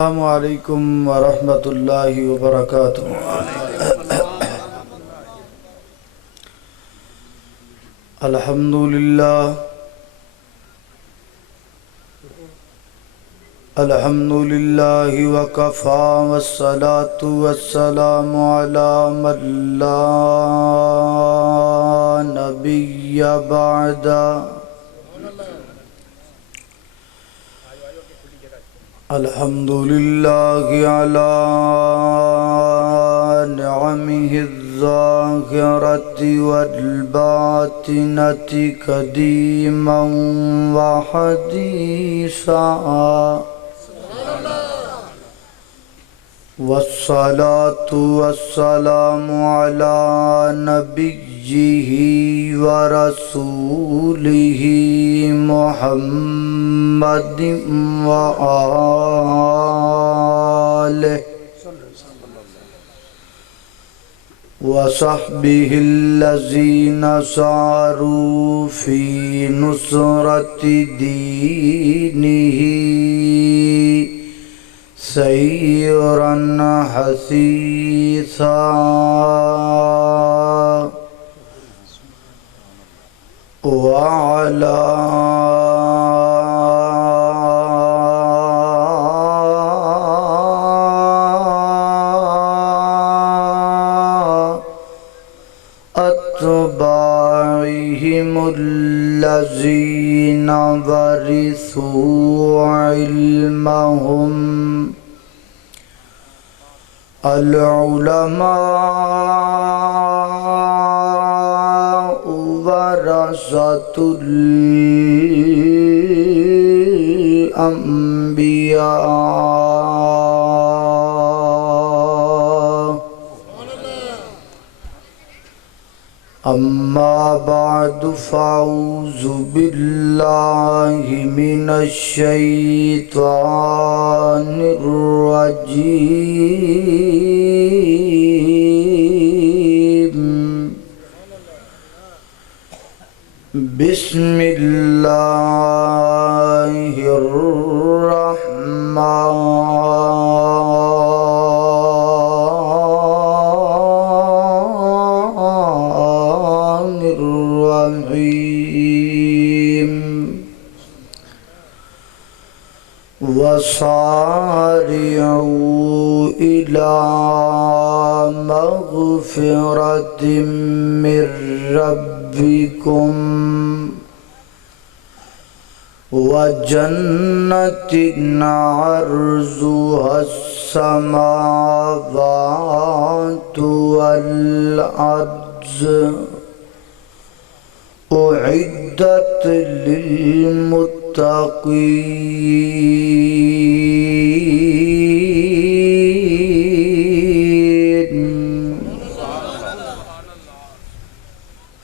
السلام علیکم ورحمۃ اللہ وبرکاتہ۔ الحمدللہ وکفا والصلاة والسلام علی من لا نبی بعد۔ الحمدللہ علی نعمہ الظاہرۃ والباطنۃ قدیما وحدیثا، والصلاة والسلام علی نبیہ ورسولہ محمد وآلہ وصحبہ الذین ساروا فی نصرۃ دینہ سیرا حثیثا، وعلی اتباعہم الذین ورثوا علمہم العلماء ورثۃ الانبیاء، اما بعد فاعوذ باللہ من الشیطان الرجیم، بسم اللہ الرحمن الرحیم، وسارعوا إلى مغفرة من ربكم وجنة عرضها السماوات والأرض أعدت للمتقين۔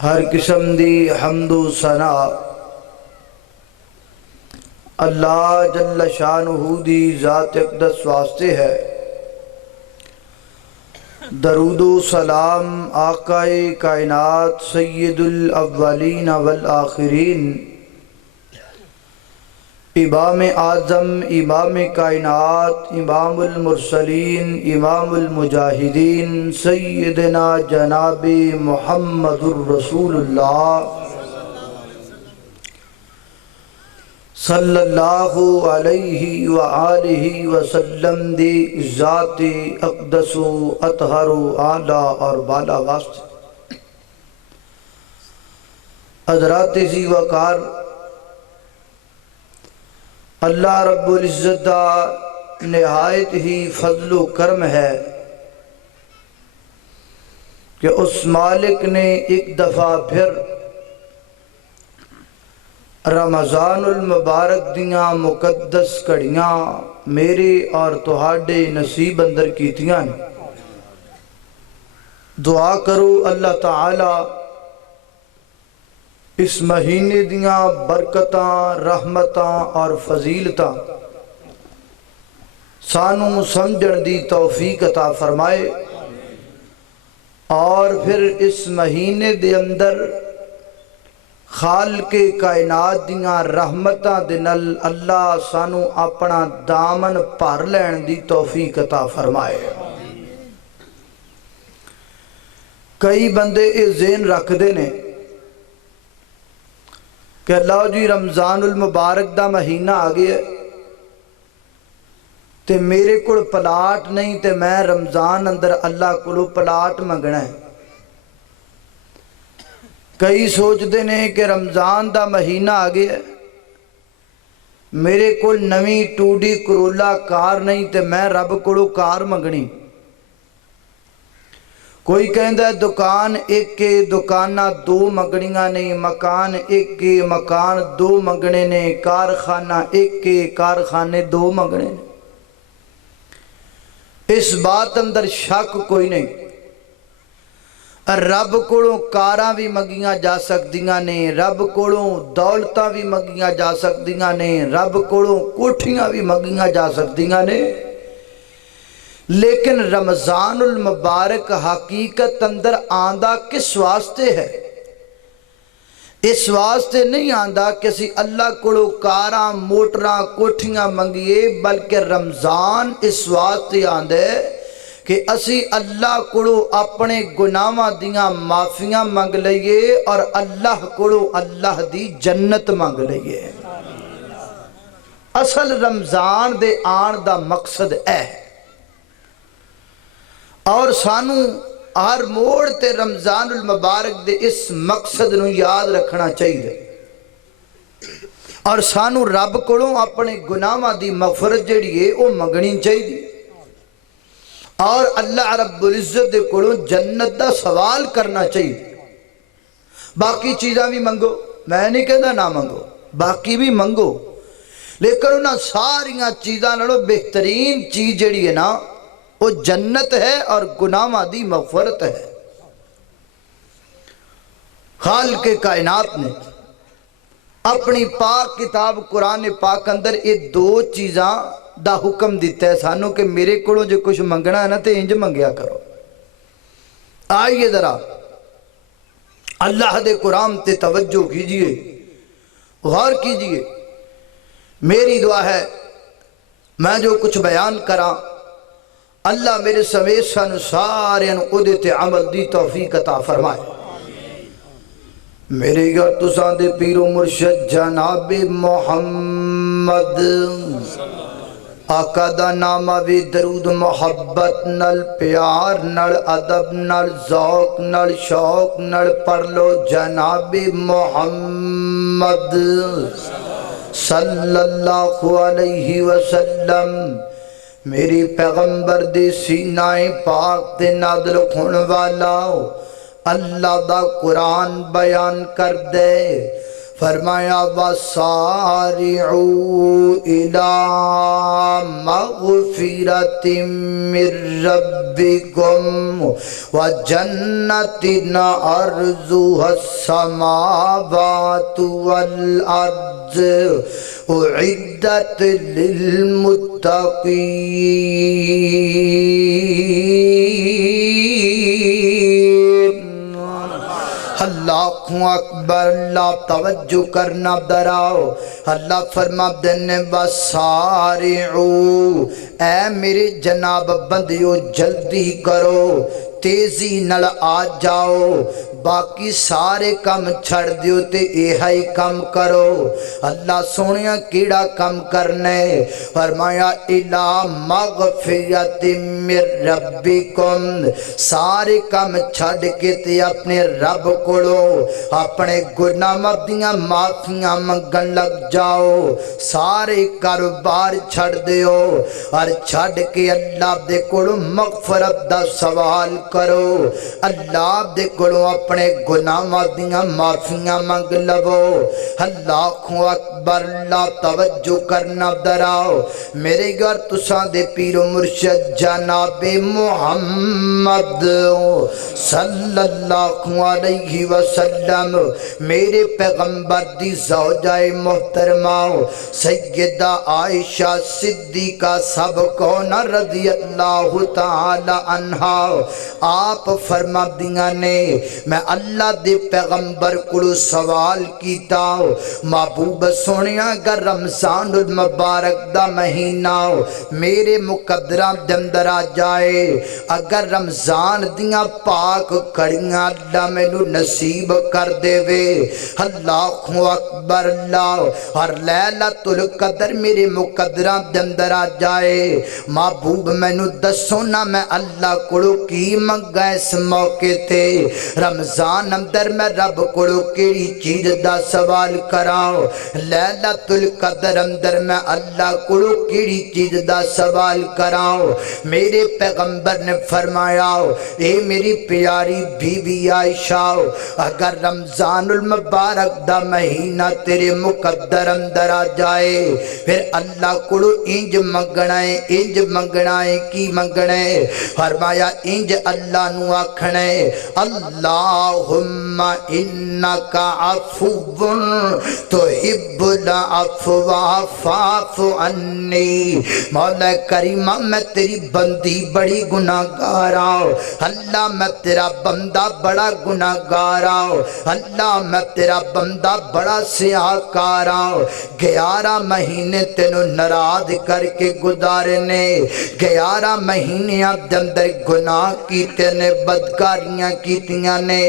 ہر قسم دی حمد و ثنا اللہ جل شانہ دی ذات اقدس واسطے ہے۔ درود و سلام آقا کائنات سید الاولین والآخرین، امام اعظم، امام کائنات، امام المرسلین، امام المجاہدین، سیدنا جناب محمد الرسول اللہ صلی اللہ علیہ وآلہ وسلم دی ذات اقدس و اطہر و اعلیٰ اور بالا واسطے۔ حضرات ذی وقار، اللہ رب العزت دا نہایت ہی فضل و کرم ہے کہ اس مالک نے ایک دفعہ پھر رمضان المبارک دیاں مقدس کڑیاں میرے اور تہاڈے نصیب اندر کیتیاں۔ دعا کرو اللہ تعالی اس مہینے دیاں برکتاں، رحمتاں اور فضیلتاں سانوں سمجھن دی توفیق عطا فرمائے، اور پھر اس مہینے دے اندر خالق کائنات دیاں رحمتاں دے نال اللہ سانو اپنا دامن بھر لین دی توفیق عطا فرمائے۔ کئی بندے یہ ذہن رکھ دے نے کہ اللہ جی رمضان المبارک دا مہینہ آ گیا تے میرے کول پلاٹ نہیں تے میں رمضان اندر اللہ کولو پلاٹ منگنا ہے۔ کئی سوچتے ہیں کہ رمضان دا مہینہ آ گیا میرے کول نویں ٹوڈی کرولا کار نہیں تے میں رب کولو کار منگنی۔ کوئی کہندا ہے دکان ایک کے دکانہ دو منگنیاں نہیں، مکان ایک کے مکان دو منگنے نے، کارخانہ ایک کے کارخانے دو منگنے نے۔ اس بات اندر شک کوئی نہیں، رب کولوں کاراں بھی منگیاں جا سکدیاں نے، رب کولوں دولتاں بھی منگیاں جا سکدیاں نے، رب کولوں کوٹھیاں بھی منگیاں جا سکدیاں نے، لیکن رمضان المبارک حقیقت اندر آندہ کس واسطے ہے؟ اس واسطے نہیں آندہ کسی اللہ کولو کاراں موٹراں کوٹھیاں منگیے، بلکہ رمضان اس واسطے آندے کہ اسی اللہ کولو اپنے گناہاں دیاں معافیاں منگ لئیے اور اللہ کولو اللہ دی جنت منگ لئیے۔ اصل رمضان دے آن دا مقصد ہے اور سانو ہر موڑ تے رمضان المبارک دے اس مقصد نو یاد رکھنا چاہیے اور سانو رب کولوں اپنے گناہاں دی مغفرت جڑی ہے وہ منگنی چاہیے اور اللہ رب العزت دے کولوں جنت دا سوال کرنا چاہیے۔ باقی چیزاں بھی منگو، میں نہیں کہتا نہ منگو، باقی بھی منگو، لیکن انہاں ساریاں چیزاں نالوں بہترین چیز جڑی ہے نا وہ جنت ہے اور گناہاں دی مغفرت ہے۔ خالق کائنات نے اپنی پاک کتاب قرآن پاک اندر یہ دو چیزاں دا حکم دیتا ہے سانو کہ میرے کولوں جو کچھ منگنا ہے نا تے انج منگیا کرو۔ آئیے ذرا اللہ دے قرآن تے توجہ کیجئے، غور کیجئے۔ میری دعا ہے میں جو کچھ بیان کراں اللہ میرے سمیت سانو سارے اودے تے عمل دی توفیق عطا فرمائے۔ میرے گھر تساں دے پیر و مرشد جناب محمد آقا دا نامہ وی درود محبت نل پیار نل ادب نل ذوق نل شوق نل پڑھ لو جناب محمد صلی اللہ علیہ وسلم۔ میری پیغمبر دی سینہ پاک تے نازل خون والا اللہ دا قرآن بیان کر دے، فرمایا وَسَارِعُوا إِلَىٰ مَغْفِرَةٍ مِّن رَّبِّكُمْ وَجَنَّةٍ عَرْضُهَا السَّمَاوَاتُ وَالْأَرْضُ أُعِدَّتْ لِلْمُتَّقِينَ۔ اللہ اکبر، اللہ توجہ کرنا دراؤ۔ اللہ فرما دینے وَسَارِعُوا، اے میرے جناب بندیو جلدی کرو، تیزی نل آ جاؤ، باقی سارے کم چھڑ دیو تے ایہائی کم کرو۔ اللہ سونیا کیڑا کم کرنے، فرمایا الہ مغفرت من ربکم، سارے کم چھڑ کے تے اپنے رب کولو اپنے گناہ دیاں معافیاں منگن لگ جاؤ، سارے کاروبار چھڑ دیو اور چھڑ کے اللہ دے کولو مغفرت دا سوال کرو، اللہ دے کولو اپنے گناہ دیاں معافیاں منگ لو۔ اللہ اکبر، اللہ توجہ کرنا دراؤ۔ میرے گھر تساں دے پیر و مرشد جناب محمد صلی اللہ علیہ وسلم، میرے پیغمبر دی زوجہ محترمہ سیدہ عائشہ صدیقہ سب کون رضی اللہ تعالی عنہا، آپ فرما دیاں نے میں اللہ دے پیغمبر کو سوال کیتا محبوب سونیا اگر رمضان المبارک دا مہینہ میرے مقدرہ دے اندر آ جائے اگر رمضان دیاں پاک کڑیاں اللہ مینو نصیب کر دے وے اللہ اکبر اللہ اور لیلۃ القدر میرے مقدرہ دے اندر آ جائے محبوب مینو دسو نا میں اللہ کو کی منگا اس موقع تے رمضان اندر میں رب کو کیڑی چیز دا سوال کراں لیلۃ القدر اندر میں اللہ کو کیڑی چیز دا سوال کراں میرے پیغمبر نے فرمایا اے میری پیاری بیوی عائشہ اگر رمضان المبارک دا مہینہ تیرے مقدر اندر آ جائے پھر اللہ کو انج منگنا ہے کی منگنا ہے فرمایا انج اللہ نو آکھنا ہے اللہم انکا عفو تحب العفو فاعف عنی مولا کریمہ میں تیری بندی بڑی گناہگاراں اللہ میں تیرا بندہ بڑا گناہگاراں اللہ میں تیرا بندہ بڑا سیاہکاراں 11 مہینے تینوں ناراض کر کے گزارنے 11 مہینیاں دے اندر گناہ کیتے نے بدکاریاں کیتیاں نے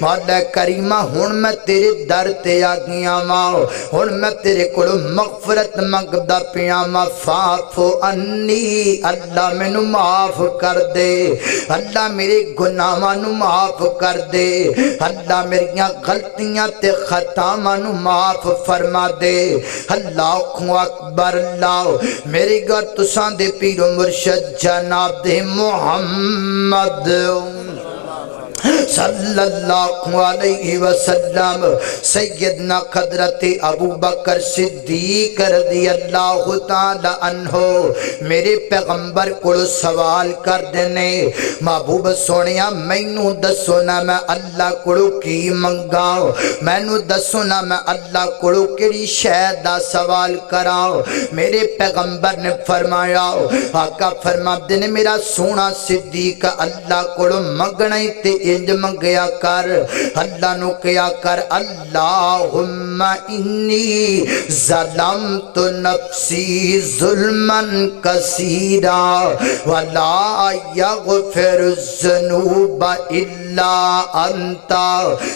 مولا کریمہ ہن میں تیرے در تے آ گیا ماں ہن میں تیرے کو مغفرت منگدا پیاں ماں فاعف عنی اللہ مینوں معاف کر دے اللہ میرے گناہاں نوں معاف کر دے اللہ میریاں غلطیاں تے خطاواں نوں معاف فرما دے اللہ اکبر اللہ میری گھر تساں دے پیر و مرشد جناب دے محمد صلی اللہ علیہ وسلم سیدنا حضرت ابو بکر صدیق رضی اللہ تعالی عنہ میرے پیغمبر کو سوال کر دینے محبوب سونیا مینوں دسو نا میں اللہ کو کی منگا مینوں دسو نا میں اللہ کو کیڑی شے دا سوال کراں میرے پیغمبر نے فرمایا آقا فرما دینے میرا سونا صدیق اللہ کو منگنا تے انج منگیا کر اللہ نو کیا کر اللہم انی ظلمت نفسی ظلما کثیرا ولا یغفر الذنوب الا انت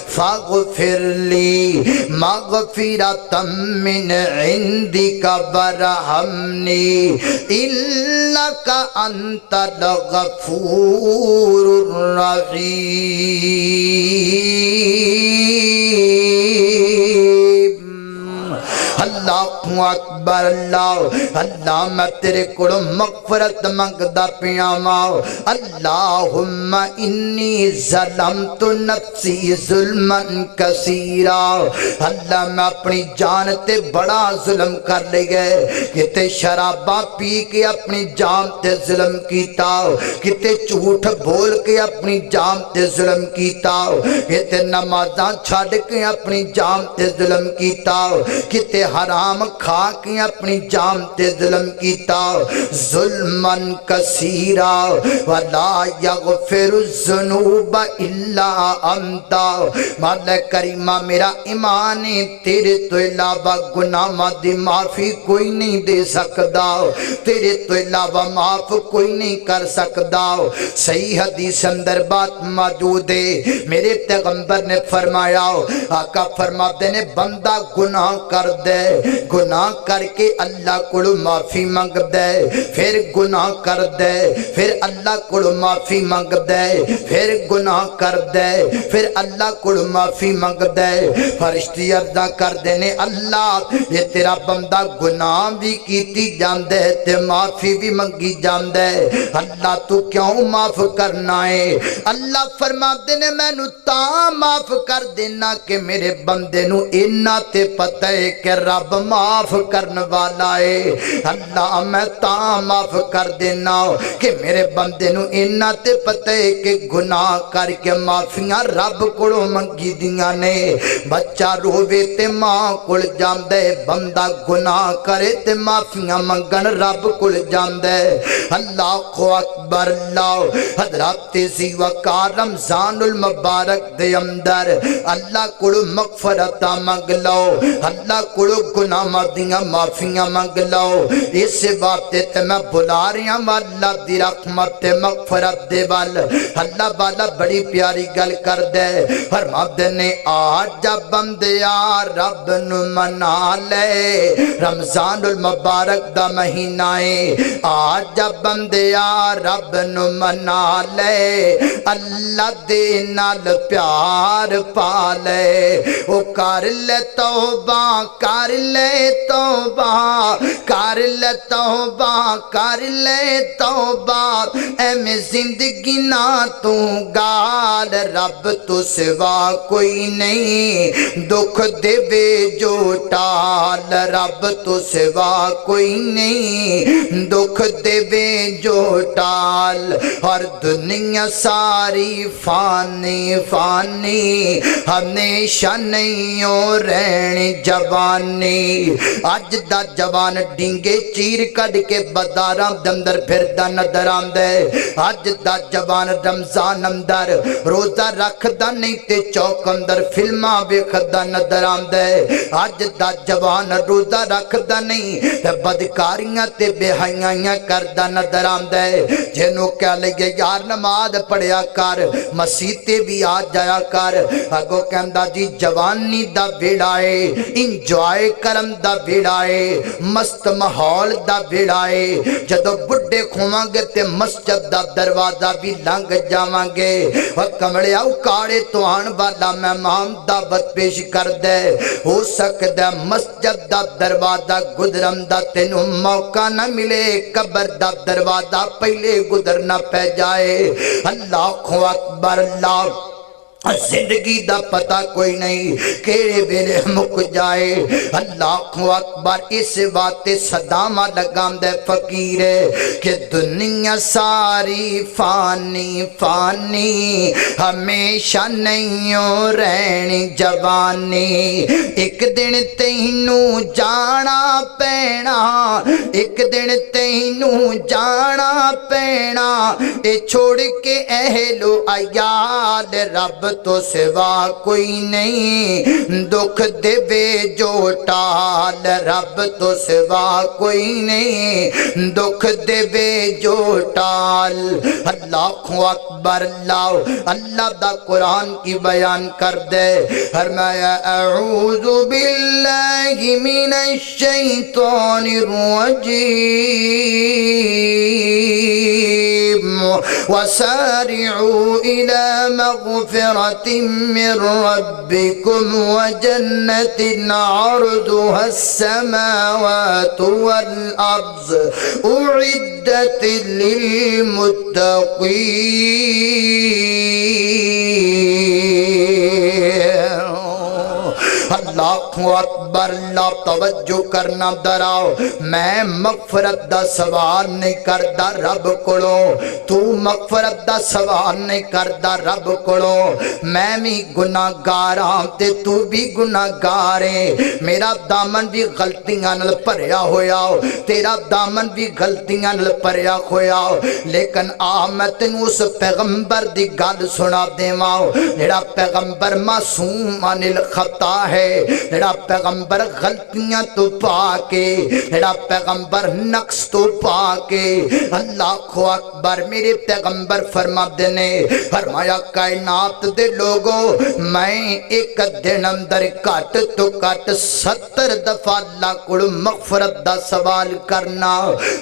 فاغفر لی مغفرتا من عندک ورحمنی انک انت الغفور الرحیم اللہ اکبر اللہ اللہ میں تیرے کو مغفرت منگدا پیاں ماں اللہم انی ظلمت نفسی ظلما کثیرا اللہ میں اپنی جان تے بڑا ظلم کر لے گئے کتے شراباں پی کے اپنی جان تے ظلم کیتا کتے جھوٹ بول کے اپنی جان تے ظلم کیتا کتے نمازاں چھڑ کے اپنی جان تے ظلم کیتا کتے حرام کھا کے اپنی جان تے ظلم کیتا ظلمن کثیرا ولا یغفر الذنوب الا انت مولا کریمہ میرا ایمان تیرے تو علاوہ گناہاں دی معافی کوئی نہیں دے سکدا تیرے تو علاوہ معاف کوئی نہیں کر سکدا صحیح حدیث اندر بات موجود ہے میرے پیغمبر نے فرمایا آقا فرماتے نے بندہ گناہ کر دے گناہ کر کے اللہ کو معافی مانگ دے پھر گناہ کر دے پھر اللہ کو معافی مانگ دے پھر گناہ کر دے پھر اللہ کو معافی مانگ دے فرشتے عرضاں کر دینے اللہ یہ تیرا بندہ گناہ بھی کیتی جاندے تے معافی بھی منگی جاندے اللہ تو کیوں معاف کرنا ہے اللہ فرما دینے میں نو تا معاف کر دینا کہ میرے بندے نو انہا تے پتہ ہے کہ رب معاف معاف کرن والا ہے اللہ میں تاں معاف کر دینا کہ میرے بندے نو اینا تے پتہ ہے کہ گناہ کر کے معافیاں رب کولوں منگی دیاں نے بچہ رووے تے ماں کول جاندے بندہ گناہ کرے تے معافیاں منگن رب کول جاندے اللہ اکبر اللہ حضرات زیوکار رمضان المبارک دے اندر اللہ کولو مغفرت منگ لو اللہ کولو گناہ دیاں معافیاں منگ لو اس واسطے تے میں بلا رہا ہوں اللہ دی رحمت تے مغفرت دے وال اللہ والا بڑی پیاری گل کر دے فرما دے نے آج بندیا رب نو منا لے رمضان المبارک دا مہینہ ہے آج بندیا رب نو منا لے اللہ دے نال پیار پا لے او کر لے توبہ کر لے توبہ کر لے توبہ کر لے توبہ اے میں زندگی نہ تو گال رب تو سوا کوئی نہیں دکھ دے بے جو ٹال رب تو سوا کوئی نہیں دکھ دے بے جو ٹال اور دنیا ساری فانی فانی ہمیشہ نہیں ہو رہنی جوانی اج دا جوان ڈنگے چیر کڈ کے بازاراں دے اندر پھردا نظر آندا ہے اج دا جوان رمضان اندر روزہ رکھدا نہیں تے چوک اندر فلماں ویکھدا نظر آندا ہے اج دا جوان روزہ رکھدا نہیں تے بدکاریاں تے بے حیائیاں کردا نظر آندا ہے جنوں کہہ لگے یار نماز پڑھیا کر مسیح تے بھی آ جایا کر اگوں کہندا جی جوانی دا ویڑا ہے انجوائے کرن دا ویڑا ہے مست ماحول دا ویڑا ہے جدوں بڈھے کھواں گے تے مسجد دا دروازہ بھی لنگ جاواں گے او کمڑیا کاڑے تو آن والا مہمان دعوت پیش کر دے ہو سکدا مسجد دا دروازہ گزرن دا تینوں موقع نہ ملے قبر دا دروازہ پہلے گزرنا پہ جائے اللہ اکبر اللہ زندگی دا پتہ کوئی نہیں کیڑے ویلے مک جائے اللہ اکبر اس واسطے صدامہ لگام دے فقیر کہ دنیا ساری فانی فانی ہمیشہ نہیں ہو رہنی جوانی ایک دن تینوں جانا پینا ایک دن تینوں جانا پینا اے چھوڑ کے اہل و عیال رب تو سوا کوئی نہیں دکھ دے بے جو ٹال رب تو سوا کوئی نہیں دکھ دے بے جو ٹال اللہ اکبر اللہ اللہ دا قرآن کی بیان کر دے فرمایا اعوذ باللہ من الشیطان الرجیم وسارعوا إلى مغفرة من ربكم وجنة عرضها السماوات والأرض أعدت للمتقين اللہ اکبر اللہ توجہ کرنا دراؤ میں مغفرت دا سوال نہیں کردا رب کولوں تو مغفرت دا سوال نہیں کردا رب کولوں میں بھی گناہگار ہاں تے تو بھی گناہگار ہے میرا دامن بھی غلطیاں نال بھریا ہویا تیرا دامن بھی غلطیاں نال بھریا ہویا لیکن آ میں تینوں اس پیغمبر دی گل سنا دیواں جڑا پیغمبر معصوم عن الخطا ہے جڑا پیغمبر غلطیاں تو پا کے جڑا پیغمبر نقص تو پا کے اللہ اکبر میرے پیغمبر فرما دینے فرمایا کائنات دے لوگوں میں ایک دن اندر کٹ تو کٹ 70 دفعہ اللہ کو مغفرت دا سوال کرنا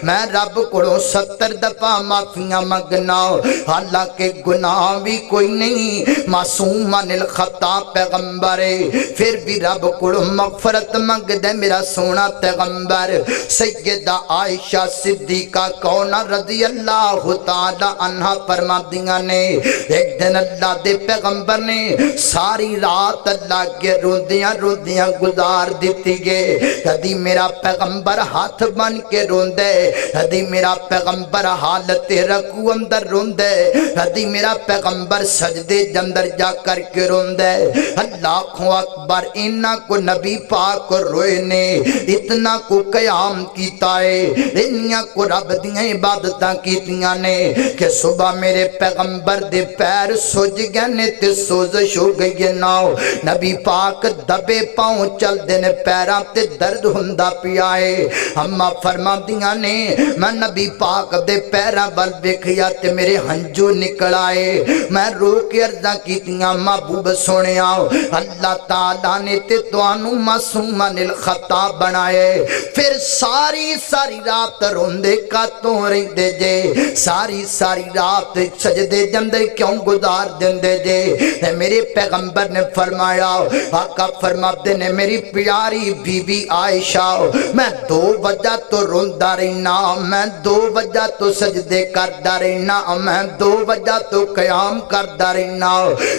میں رب کو 70 دفعہ معافیاں منگنا حالانکہ گناہ بھی کوئی نہیں معصوم عن الخطا پیغمبر ہے پھر بھی رب کو مغفرت منگدے میرا سونا پیغمبر سیدہ عائشہ صدیقہ کون رضی اللہ تعالی عنہ فرماندیاں نے ایک دن اللہ دے پیغمبر نے ساری رات اللہ کے روندیاں روندیاں گزار دیتی گے کدی میرا پیغمبر ہاتھ بن کے روندے کدی میرا پیغمبر حالت رکوع اندر روندے کدی میرا پیغمبر سجدے اندر جا کر کے روندے اللہ اکبر انہاں کو نبی پاک روئے نے اتنا کو قیام کیتا ہے انہاں کو رب دیاں عبادتاں کیتیاں نے کہ صبح میرے پیغمبر دے پیر سوج گئے نے تے سوزش ہو گئی ناؤ نبی پاک دبے پاؤں چل دینے پیراں تے درد ہندا پیا ہے اما فرما دیاں نے میں نبی پاک دے پیراں ول ویکھیا تے میرے ہنجو نکل آئے میں رو کے عرضاں کیتیاں محبوب سونیا اللہ تعالیٰ نے تے توانوں معصومن الخطا بنائے پھر ساری رات روندے کاتوں رہندے جے ساری رات سجدے دے اندر کیوں گزار دیندے جے میرے پیغمبر نے فرمایا آقا فرماتے نے میری پیاری بی بی عائشہ میں 2 وجہ تو روندا رہنا میں 2 وجہ تو سجدے کردا رہنا میں 2 وجہ تو قیام کردا رہنا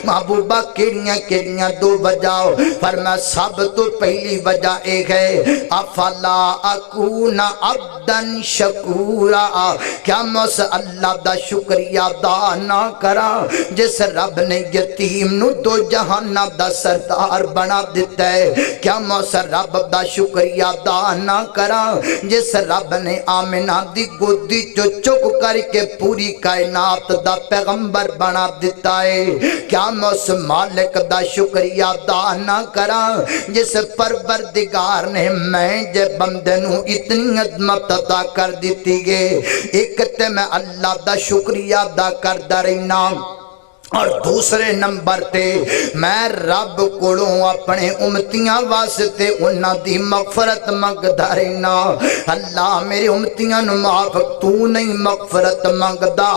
محبوبہ کیڑیاں 2 وجہ فرمایا سب تو پہلی وجہ ایک ہے افلا اکون عبدا شکورا کیا میں اس اللہ دا شکریہ ادا نہ کرا جس رب نے یتیم نو 2 جہان دا سردار بنا دیتا ہے کیا میں اس رب دا شکریہ ادا نہ کرا جس رب نے آمنہ دی گودی چک کر کے پوری کائنات دا پیغمبر بنا دیتا ہے کیا میں اس مالک دا شکریہ ادا نہ کرا جس پروردگار نے میں جے بندے نو اتنی عظمت عطا کر دیتی گے ایک تے میں اللہ دا شکریہ ادا کردا رہنا اور دوسرے نمبر تے میں رب کولوں اپنے امتیاں واسطے انہاں دی مغفرت منگدا رہنا اللہ میرے امتیاں نو معاف تو نہیں مغفرت منگدا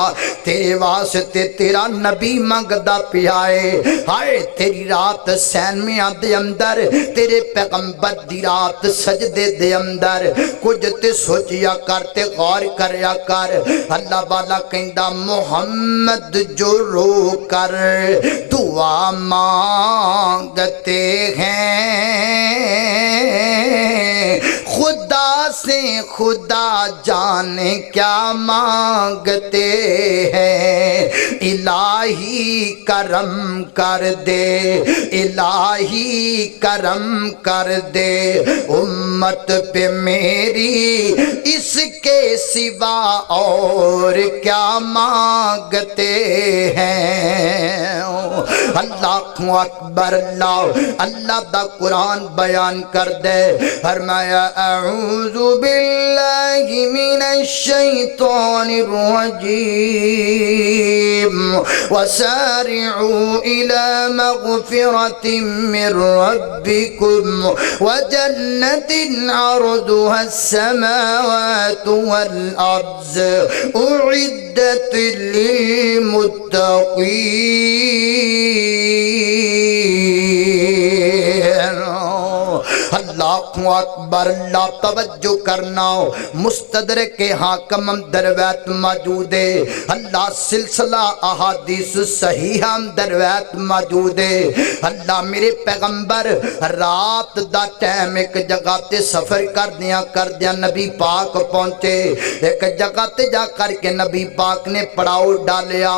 تیرے واسطے تیرا نبی منگدا پیا ہے ہائے تیری رات سینویاں دے اندر تیرے پیغمبر دی رات سجدے دے اندر کچھ تے سوچیا کر تے غور کریا کر اللہ والا کہندا محمد جو رو کر دعا مانگتے ہیں خدا سے خدا جانے کیا مانگتے ہیں الہی کرم کر دے الہی کرم کر دے امت پہ میری اس کے سوا اور کیا مانگتے ہیں اللہ اکبر اللہ دا قرآن بیان کر دے فرمایا اعوذ باللہ من الشیطان الرجیم وسارعوا الى مغفرة من ربكم وجنة عرضها السماوات والأرض أعدت للمتقين اللہ اکبر اللہ توجہ کرنا مستدرک حاکم درویت موجود ہے اللہ سلسلہ احادیث صحیحہ درویت موجود ہے اللہ میرے پیغمبر رات دا ٹائم ایک جگہ تے سفر کر دیا نبی پاک پہنچے ایک جگہ تے جا کر کے نبی پاک نے پڑاؤ ڈالیا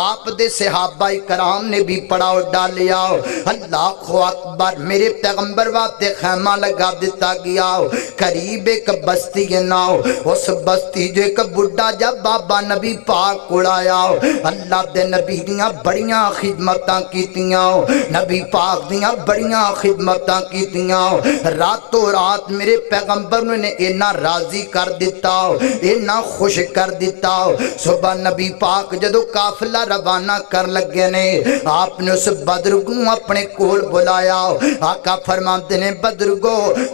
آپ دے صحابہ کرام نے بھی پڑاؤ ڈالیا اللہ اکبر میرے پیغمبر واتے خیمہ لگا دیتا گیا قریب ایک بستی ہے ناؤ اس بستی جو ایک بڑھا جب بابا نبی پاک اڑایا اللہ دے نبی دیاں بڑیاں خدمتاں کیتیاں نبی پاک دیاں بڑیاں خدمتاں کیتیاں راتوں رات میرے پیغمبر نے اینا راضی کر دیتا اینا خوش کر دیتا صبح نبی پاک جدو قافلہ روانہ کر لگے نے آپ نے اس بدرگوں اپنے کول بلایا آقا فرماتے نے بدرگو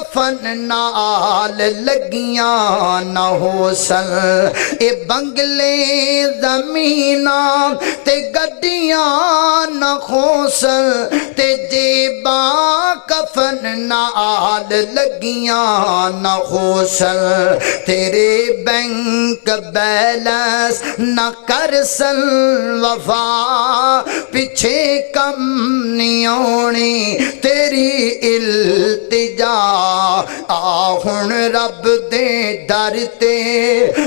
کفن نال لگیاں نہ ہو سن اے بنگلے زمیناں تے گڈیاں نہ ہو سن تے جیباں کفن نال لگیاں نہ ہو سن تیرے بینک بیلنس نہ کر سن وفا پیچھے کم نہیں ہونی تیری التجا آہن رب دے در تے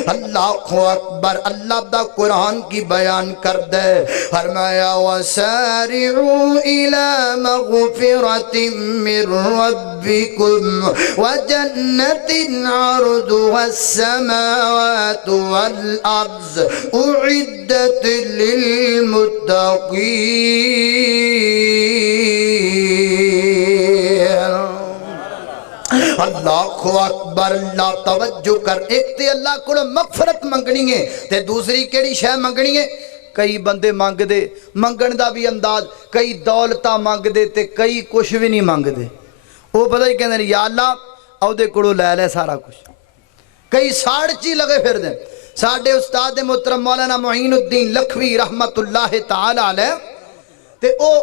اللہ اکبر اللہ دا قرآن کی بیان کر دے فرمایا وسارعوا الى مغفرت من ربکم وجنت عرضها السماوات والارض اعدت للمتقین اللہ اکبر اللہ توجہ کر ایک تے اللہ کو مغفرت منگنی ہے تے دوسری کیڑی شے منگنی ہے کئی بندے مانگ دے منگن دا بھی انداز کئی دولتاں مانگ دے تے کئی کچھ بھی نہیں مانگ دے وہ پتہ ہی کہندے یا اللہ او دے کڑو لے لے سارا کچھ کئی ساڑچی لگے پھر دیں ساڑھے استاد محترم مولانا معین الدین لکھوی رحمت اللہ تعالی علیہ تے او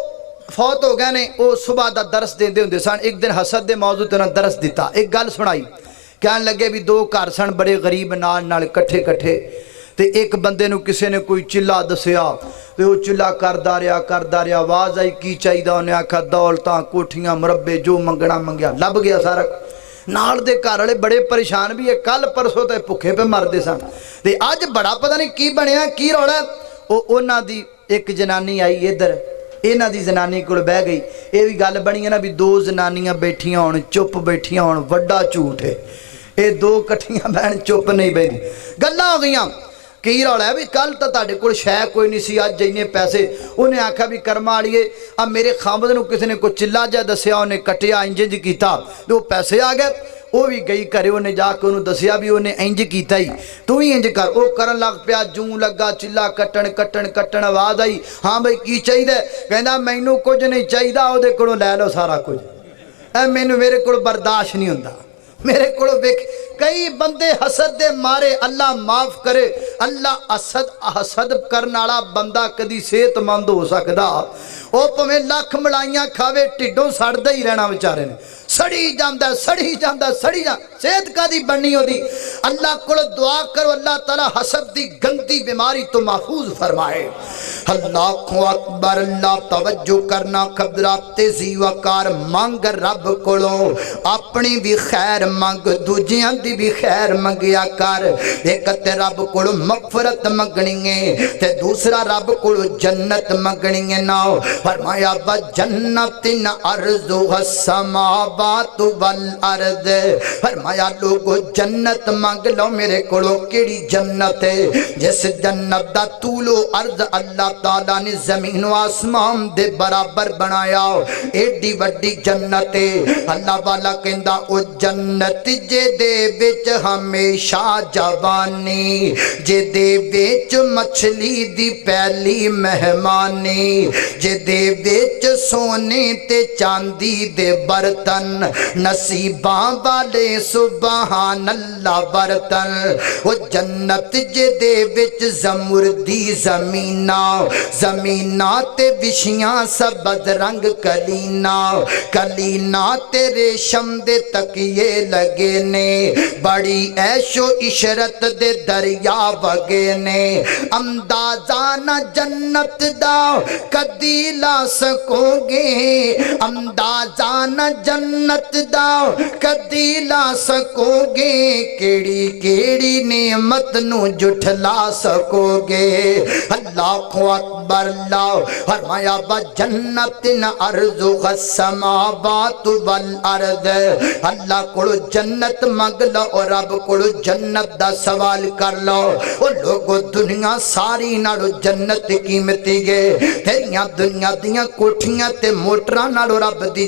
فوت ہو گئے نے او صبح دا درس دے دے ہوندے سن ایک دن حسد دے موضوع تے انہاں درس دیتا ایک گل سنائی کہن لگے بھی دو گھر سن بڑے غریب نال کٹھے کٹھے تے ایک بندے نو کسے نے کوئی چلا دسیا تے وہ چلا کردا رہیا آواز آئی کی چاہیے انہیں آکھا دولتاں کوٹھیاں مربے جو منگنا منگیا لب گیا سارا نال دے گھر والے بڑے پریشان بھی ہے کل پرسوں تے بھکھے پہ مردے سن تے اج بڑا پتہ نہیں کی بنیا کی رولا انہاں دی ایک جنانی آئی ادھر انہاں دی زنانی کول بہ گئی یہ بھی گل بنی ہے نا بھی دو زنانیاں بیٹھیاں ہون چپ بیٹھیاں ہون وڈا جھوٹ ہے اے دو کٹھیاں بہن چپ نہیں بیٹھی گلاں ہو گئیاں کی رولا ہے بھی کل تو تاڑے کول شے کوئی نہیں سی اج جینے پیسے انہیں آکھا بھی کرما والیے اب میرے خامد نو کسی نے کوئی چلا جا دسیا انہیں کٹیا انج کیتا تو پیسے آ گئے وہ بھی گئی کرے انہیں جا کے انہوں دسیا بھی انہیں انج کیتا ہی تو ہی انج کر وہ کرن لگ پیا جوں لگا چلا کٹن آواز آئی ہاں بھائی کی چاہیے کہندا مینوں کچھ نہیں چاہیے او دے کولوں لے لو سارا کچھ اے مینوں میرے کول برداشت نہیں ہوندا میرے کولوں ویکھ کئی بندے حسد دے مارے اللہ معاف کرے اللہ حسد کرن والا بندہ کدی صحت مند ہو سکدا او پویں لاکھ ملائیاں کھاوے ٹھڈوں سڑدا ہی رہنا بیچارے نے سڑی جاندا صحت کدی بننی ہوندی اللہ کول دعا کرو اللہ تعالی حسد دی گندی بیماری تو محفوظ فرمائے اللہ اکبر اللہ توجہ کرنا قدرات تیزی وقار مانگ رب کولوں اپنی بھی خیر مانگ دوجیاں دی بھی خیر منگیا کر ایک تے رب کولوں مغفرت منگنی ہے تے دوسرا رب کولوں جنت منگنی ہے نا فرمایا بجنت ارضها السماوات والارض فرمایا لوگو جنت مانگ لو میرے کولوں کیڑی جنت ہے جس جنت دا طول و عرض اللہ تعالیٰ نے زمین و آسمان دے برابر بنایا ایڈی وڈی جنت ہے اللہ والا کہندا او جنت جے دے وچ ہمیشہ جوانی جے دے وچ مچھلی دی پہلی مہمانی جے دے وچ سونے تے چاندی دے برتن نصیباں والے سبحان اللہ برتن او جنت جے دے وچ زمردی زمیناں تے وشیاں سبز رنگ کلینا تے ریشم دے تکیے لگے نے بڑی عیش و عشرت دے دریا وگے نے اندازہ نہ جنت دا کدی لا سکو گے اندازہ نہ جنت دا کدی لا سکو گے کیڑی نعمت نو جھٹلا سکو گے اللہ اکبر اللہ فرمایا بجنت ارضها السماوات والارض اللہ کولو جنت مانگ لو اور رب کولو جنت دا سوال کر لو اور لوگو دنیا ساری نالو جنت قیمتی گے تیریاں دنیا دیاں کوٹھیاں تے موٹراں نالو رب دی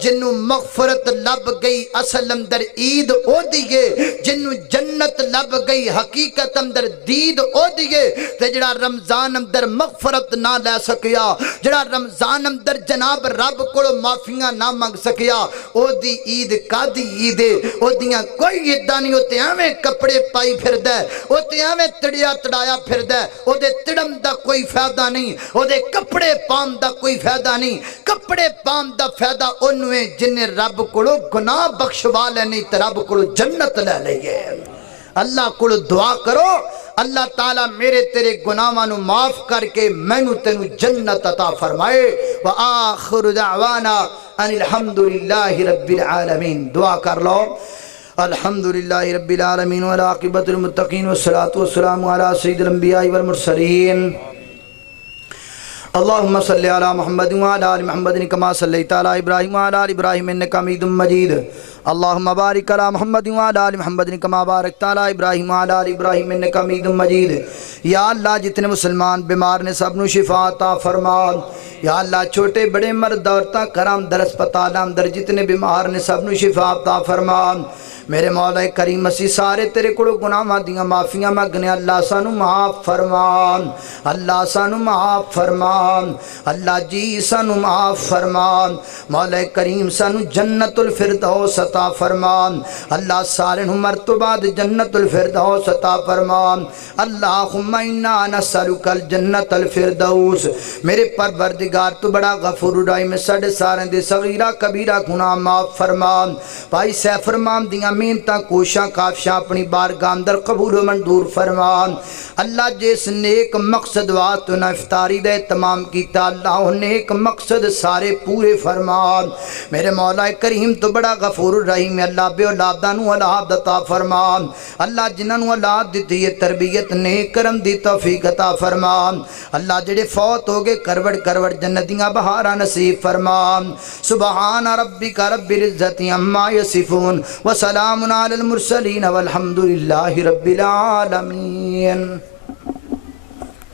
جنوں مغفرت لب گئی اصل اندر عید او دیئے جنوں جنت لب گئی حقیقت اندر دید او دیئے تے جڑا رمضان اندر مغفرت نہ لے سکیا جڑا رمضان اندر جناب رب کو معافیاں نہ منگ سکیا او دی عید کا دی عید او دیاں کوئی عیدہ نہیں ہوتے ہمیں کپڑے پائی پھر دے ہوتے ہمیں تڑیا تڑایا پھر دے او دے تڑم دا کوئی فائدہ نہیں او دے کپڑے پام دا کوئی فائدہ نہیں کپڑے پام دا فائدہ انویں جنہیں رب کو گناہ بخشوا لے نہیں تے رب کو جنت لے لئیے اللہ کو دعا کرو اللہ تعالیٰ میرے تیرے گناہوں معاف کر کے مینوں تینوں جنت عطا فرمائے وآخر دعوانا ان الحمدللہ رب العالمین دعا کر لو الحمدللہ رب العالمین والعاقبۃ للمتقین والصلاة والسلام علی سید الانبیاء والمرسلین اللہم صلی علی محمد وعلی آل محمد کما صلیت علی ابراہیم وعلی آل ابراہیم انک حمید مجید اللہم بارک علی محمد وعلی آل محمد کما بارکت علی ابراہیم وعلی آل ابراہیم انک حمید مجید یا اللہ جتنے مسلمان بیمار نے سب نو شفا عطا فرما یا اللہ چھوٹے بڑے مرد عورتاں کرام در اسپتال اندر جتنے بیمار نے سب نو شفا عطا فرما میرے مولا کریم مسیح سارے تیرے کو گناہاں دیاں معافیاں مانگنے اللہ سانو معاف فرمان اللہ سانو معاف فرمان اللہ جی سانو معاف فرمان مولا کریم سانو جنت الفردوس عطا فرمان اللہ سارے مرتبہ بعد جنت الفردوس عطا فرمان اللہم انا نسألک الجنت الفردوس میرے پروردگار تو بڑا غفور رحیم ساڈے سارے دے صغیرہ کبیرہ گناہ معاف فرمان بھائی سیف فرمان دیاں محنتاں کوشاں کافشاں اپنی بارگاہ اندر قبول و منظور فرمان اللہ جس نیک مقصد واسطے نہ افطاری دے تمام کیتا اللہ نیک مقصد سارے پورے فرمان میرے مولا کریم تو بڑا غفور الرحیم اللہ بے اولاداں نو اولاد عطا فرمان اللہ جنہاں نو اولاد دتی ہے تربیت نیک کرم دی توفیق عطا فرمان اللہ جڑے فوت ہو گئے کروڑ کروڑ جنتیاں بہاراں نصیب فرمان سبحان ربک رب العزت عما یصفون وسلام علی المرسلین والحمد للہ رب العالمین